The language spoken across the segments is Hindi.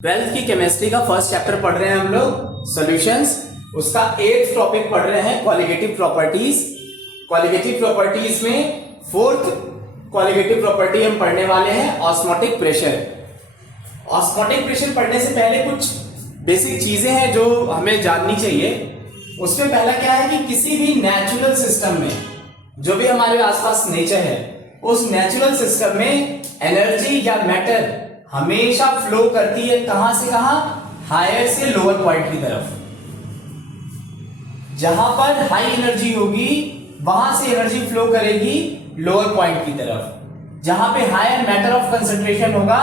ट्वेल्थ की केमिस्ट्री का फर्स्ट चैप्टर पढ़ रहे हैं हम लोग सॉल्यूशंस। उसका 8th टॉपिक पढ़ रहे हैं क्वालिटेटिव प्रॉपर्टीज। क्वालिटेटिव प्रॉपर्टीज में फोर्थ क्वालिटेटिव प्रॉपर्टी हम पढ़ने वाले हैं ऑस्मोटिक प्रेशर। ऑस्मोटिक प्रेशर पढ़ने से पहले कुछ बेसिक चीजें हैं जो हमें जाननी चाहिए। उसमें पहला क्या है कि किसी भी नेचुरल सिस्टम में जो भी हमारे आसपास नेचर है उस नेचुरल सिस्टम में एनर्जी या मैटर हमेशा फ्लो करती है कहां से कहां, हायर से लोअर पॉइंट की तरफ। जहां पर हाई एनर्जी होगी वहां से एनर्जी फ्लो करेगी लोअर पॉइंट की तरफ। जहां पे हायर मैटर ऑफ कंसंट्रेशन होगा,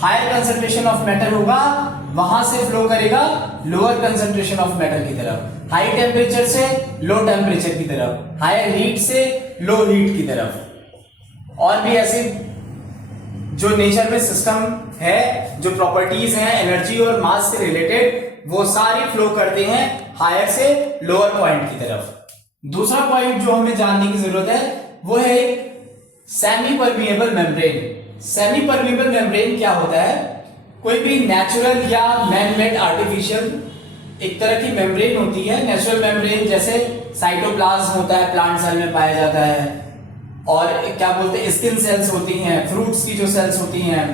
हायर कंसंट्रेशन ऑफ मैटर होगा, वहां से फ्लो करेगा लोअर कंसंट्रेशन ऑफ मैटर की तरफ। हाई टेम्परेचर से लो टेम्परेचर की तरफ, हायर हीट से लो हीट की तरफ। और भी ऐसे जो नेचर में सिस्टम है, जो प्रॉपर्टीज हैं एनर्जी और मास से रिलेटेड, वो सारी फ्लो करते हैं हायर से लोअर पॉइंट की तरफ। दूसरा पॉइंट जो हमें जानने की जरूरत है वो है semi permeable membrane. Semi permeable membrane क्या होता है? कोई भी नेचुरल या मैन मेड आर्टिफिशियल एक तरह की मेम्ब्रेन होती है। नेचुरल मेम्ब्रेन जैसे साइटोप्लाज्म होता है, प्लांट सेल में पाया जाता है, और क्या बोलते हैं स्किन सेल्स होती हैं, फ्रूट्स की जो सेल्स होती हैं,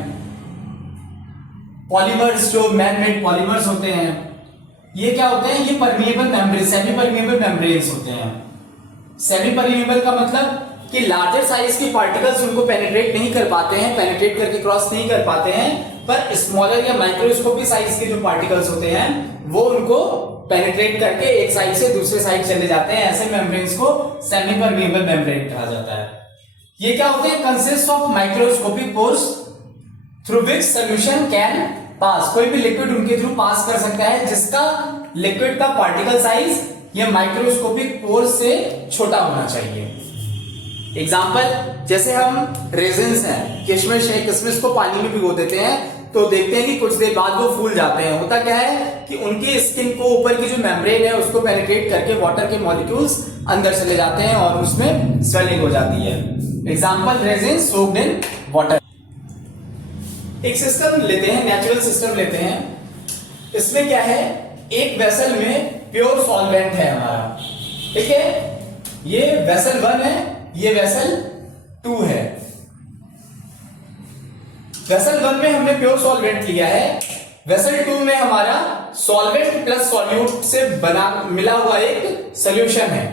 पॉलीमर्स जो मैन मेड पॉलीमर्स होते हैं, ये क्या होते हैं? ये permeable membrane, semi permeable membranes होते हैं। सेमी परमिएबल का मतलब कि लार्जर साइज के पार्टिकल्स उनको पेनिट्रेट नहीं कर पाते हैं, पेनिट्रेट करके क्रॉस नहीं कर पाते हैं, पर स्मॉलर या माइक्रोस्कोपिक साइज के जो पार्टिकल्स होते हैं वो उनको पेनिट्रेट करके एक साइड से दूसरे साइड चले जाते हैं। ऐसे मेम्ब्रेन्स को सेमी परमिएबल मेम्ब्रेन कहा जाता है। ये क्या होते हैं? Consist of microscopic pores through which solution can pass. कोई भी लिक्विड उनके थ्रू पास कर सकता है जिसका लिक्विड का पार्टिकल साइज ये माइक्रोस्कोपिक पोर्स से छोटा होना चाहिए। एग्जाम्पल जैसे हम रेजिन्स हैं, किशमिश है, किशमिश को पानी में भिगो देते हैं तो देखते हैं कि कुछ देर बाद वो फूल जाते हैं। होता क्या है कि उनकी स्किन को ऊपर की जो मेम्ब्रेन है उसको पेनिट्रेट करके वाटर के मॉलिक्यूल्स अंदर चले जाते हैं और उसमें स्वेलिंग हो जाती है। Example resin soaked in water. एक सिस्टम लेते हैं, नेचुरल सिस्टम लेते हैं। इसमें क्या है? एक वेसल में प्योर सॉल्वेंट है हमारा, ठीक है? ये वेसल 1 है, ये वेसल 2 है। वेसल 1 में हमने प्योर सॉल्वेंट लिया है, वेसल 2 में हमारा सॉल्वेंट प्लस सॉल्यूट से बना मिला हुआ एक सॉल्यूशन है,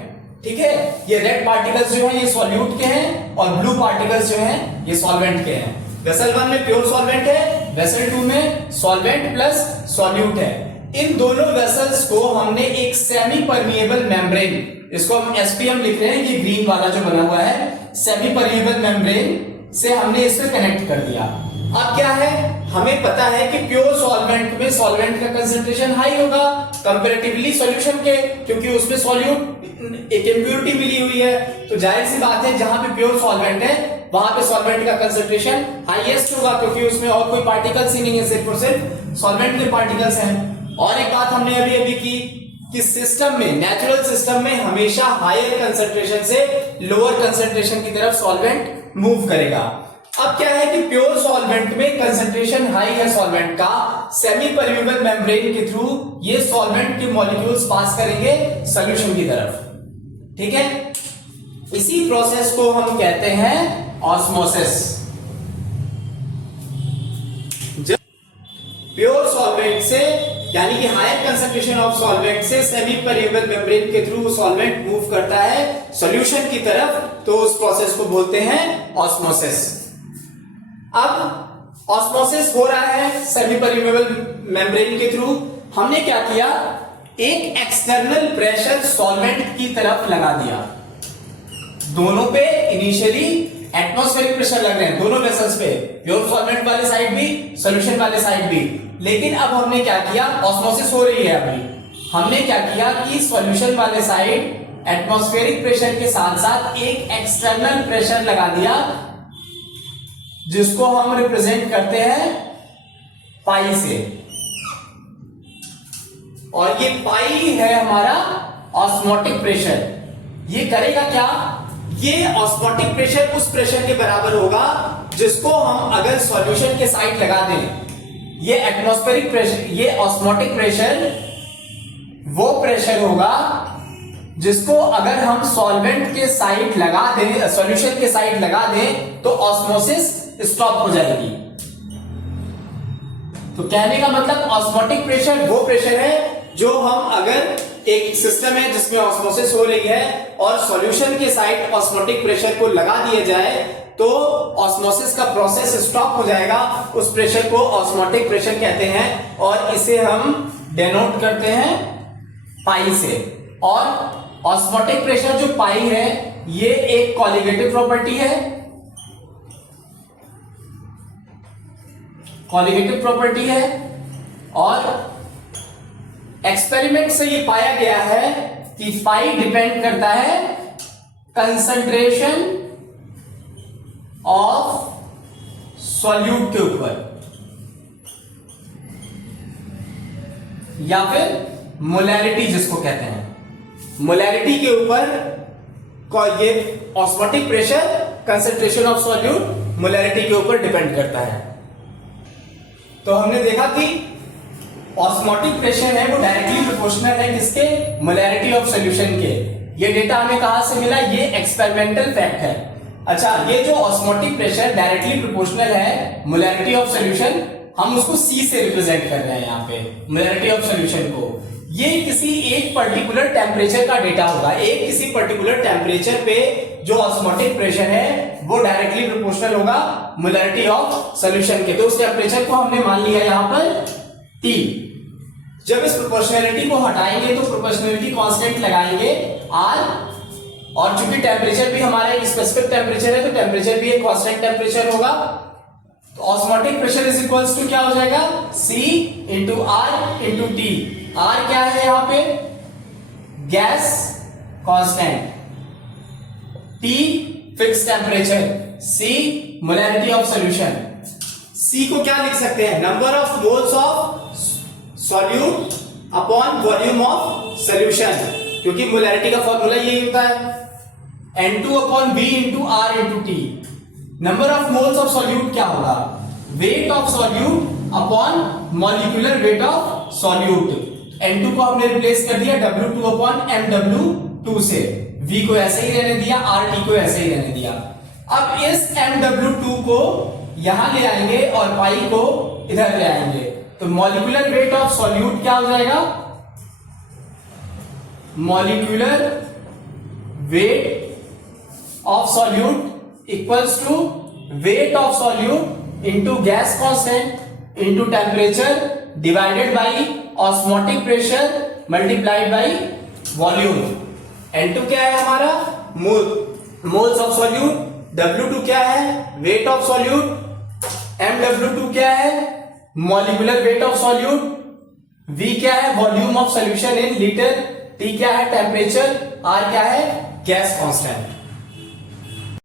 ठीक है? ये रेड पार्टिकल्स जो हैं ये सॉल्यूट के हैं और ब्लू पार्टिकल्स जो हैं ये सॉल्वेंट के हैं। वेसल 1 में प्योर सॉल्वेंट है, वेसल 2 में सॉल्वेंट प्लस सॉल्यूट है। इन दोनों वेसल्स को हमने एक सेमी परमिएबल मेम्ब्रेन, इसको हम एसपीएम लिख रहे हैं, ये ग्रीन वाला जो बना हुआ है, सेमी परमिएबल मेम्ब्रेन से हमने इसे कनेक्ट कर दिया। अब क्या है? हमें पता है कि प्योर सॉल्वेंट में सॉल्वेंट का कंसंट्रेशन हाई होगा कंपैरेटिवली सॉल्यूशन के, क्योंकि उसमें सॉल्यूट एक इंप्योरिटी मिली हुई है। तो जाहिर सी बात है जहां पे प्योर सॉल्वेंट है वहां पे सॉल्वेंट का कंसंट्रेशन हाईएस्ट होगा, क्योंकि उसमें और कोई पार्टिकल्स ही नहीं है, सिर्फ और सिर्फ सॉल्वेंट के पार्टिकल्स हैं। और एक बात हमने अभी की कि सिस्टम में, नेचुरल सिस्टम में हमेशा हायर कंसंट्रेशन से लोअर कंसंट्रेशन की तरफ सॉल्वेंट मूव करेगा। अब क्या है कि प्योर सॉल्वेंट में कंसंट्रेशन हाई है सॉल्वेंट का, सेमी परमिएबल मेम्ब्रेन के थ्रू ये सॉल्वेंट के मॉलिक्यूल्स पास करेंगे सॉल्यूशन की तरफ, ठीक है? इसी प्रोसेस को हम कहते हैं ऑस्मोसिस। प्योर सॉल्वेंट से, यानी कि हायर कंसंट्रेशन ऑफ सॉल्वेंट से सेमी परमिएबल मेम्ब्रेन के थ्रू सॉल्वेंट मूव करता है सॉल्यूशन की तरफ, तो उस प्रोसेस को बोलते हैं ऑस्मोसिस। अब ऑस्मोसिस हो रहा है सेमी परमिएबल मेम्ब्रेन के थ्रू। हमने क्या किया? एक एक्सटर्नल प्रेशर सॉल्वेंट की तरफ लगा दिया। दोनों पे इनिशियली एटमॉस्फेरिक प्रेशर लग रहे हैं, दोनों वेसल्स पे, प्योर सॉल्वेंट वाले साइड भी, सॉल्यूशन वाले साइड भी। लेकिन अब हमने क्या किया? ऑस्मोसिस हो रही है अभी। हमने क्या किया कि सॉल्यूशन वाले साइड एटमॉस्फेरिक प्रेशर के साथ साथ एक एक्सटर्नल प्रेशर लगा दिया, जिसको हम रिप्रेजेंट करते हैं पाई से। और ये पाई है हमारा ऑस्मोटिक प्रेशर। ये करेगा क्या? ये ऑस्मोटिक प्रेशर उस प्रेशर के बराबर होगा जिसको हम अगर सॉल्यूशन के साइड लगा दें ये एटमॉस्फेरिक प्रेशर, ये ऑस्मोटिक प्रेशर वो प्रेशर होगा जिसको अगर हम सॉल्वेंट के साइड लगा दें, सॉल्यूशन के साइड लगा दें, तो ऑस्मोसिस स्टॉप हो जाएगी। तो कहने का मतलब ऑस्मोटिक प्रेशर वो प्रेशर है जो हम अगर एक सिस्टम है जिसमें ऑस्मोसिस हो रही है और सॉल्यूशन के साइड ऑस्मोटिक प्रेशर को लगा दिया जाए तो ऑस्मोसिस का प्रोसेस स्टॉप हो जाएगा। उस प्रेशर को ऑस्मोटिक प्रेशर कहते हैं और इसे हम डेनोट करते हैं पाई से। और ऑस्मोटिक प्रेशर जो पाई है ये एक कॉलिगेटिव प्रॉपर्टी है, कॉलिगेटिव प्रॉपर्टी है और एक्सपेरिमेंट से ये पाया गया है कि पाई डिपेंड करता है कंसंट्रेशन ऑफ सॉल्यूट के ऊपर या फिर मोलैरिटी जिसको कहते हैं, मोलैरिटी के ऊपर ये osmotic pressure concentration of solute molarity के ऊपर डिपेंड करता है। तो हमने देखा कि ऑस्मोटिक प्रेशर है वो डायरेक्टली प्रोपोर्शनल है किसके, मोलैरिटी ऑफ सॉल्यूशन के। ये डेटा हमें कहां से मिला, ये एक्सपेरिमेंटल फैक्ट है। अच्छा, ये जो ऑस्मोटिक प्रेशर डायरेक्टली प्रोपोर्शनल है मोलैरिटी ऑफ सॉल्यूशन, हम उसको C से रिप्रेजेंट कर रहे हैं यहाँ पे मोलैरिटी ऑफ सॉल्यूशन को। ये किसी एक पर्टिकुलर टेम्परेचर का डेटा होगा, एक किसी पर्टिकुलर टेम्परेचर पे जो ऑस्मोटिक प्रेशर है वो डायरेक्टली प्रोपोर्शनल होगा मोलैरिटी ऑफ सॉल्यूशन के। तो उस टेम्परेचर को हमने मान लिया यहां पर T। जब इस प्रोपोर्शनैलिटी को हटाएंगे तो प्रोपोर्शनैलिटी कांस्टेंट लगाएंगे R, और चूंकि टेम्परेचर भी हमारा एक स्पेसिफिक टेम्परेचर है तो टेम्परेचर भी एक कांस्टेंट टेम्परेचर होगा। तो osmotic pressure is equals to क्या हो जाएगा, C into R into T। R क्या है यहां पे, gas constant, T fix temperature, C molarity of solution. C को क्या लिख सकते हैं, number of moles of solute upon volume of solution, क्योंकि मोलैरिटी का फॉर्मूला यही होता है N2 upon V into R into T। Number of moles of solute क्या होगा, weight of solute upon molecular weight of solute. N2 को हमने रिप्लेस कर दिया W2 अपॉन MW2 से, V को ऐसे ही रहने दिया, RT को ऐसे ही रहने दिया। अब इस MW2 को यहां ले आएंगे और पाई को इधर ले आएंगे, तो मॉलिक्यूलर वेट ऑफ सॉल्यूट क्या हो जाएगा, molecular weight of solute equals to weight of solute into gas constant into temperature divided by osmotic pressure multiplied by volume. N2 क्या है हमारा, मोल्स ऑफ सॉल्यूट, W2 क्या है, वेट ऑफ सॉल्यूट, MW2 क्या है, molecular weight of solute, V क्या है, volume of solution in litre, T क्या है, टेम्परेचर, R क्या है, गैस कांस्टेंट।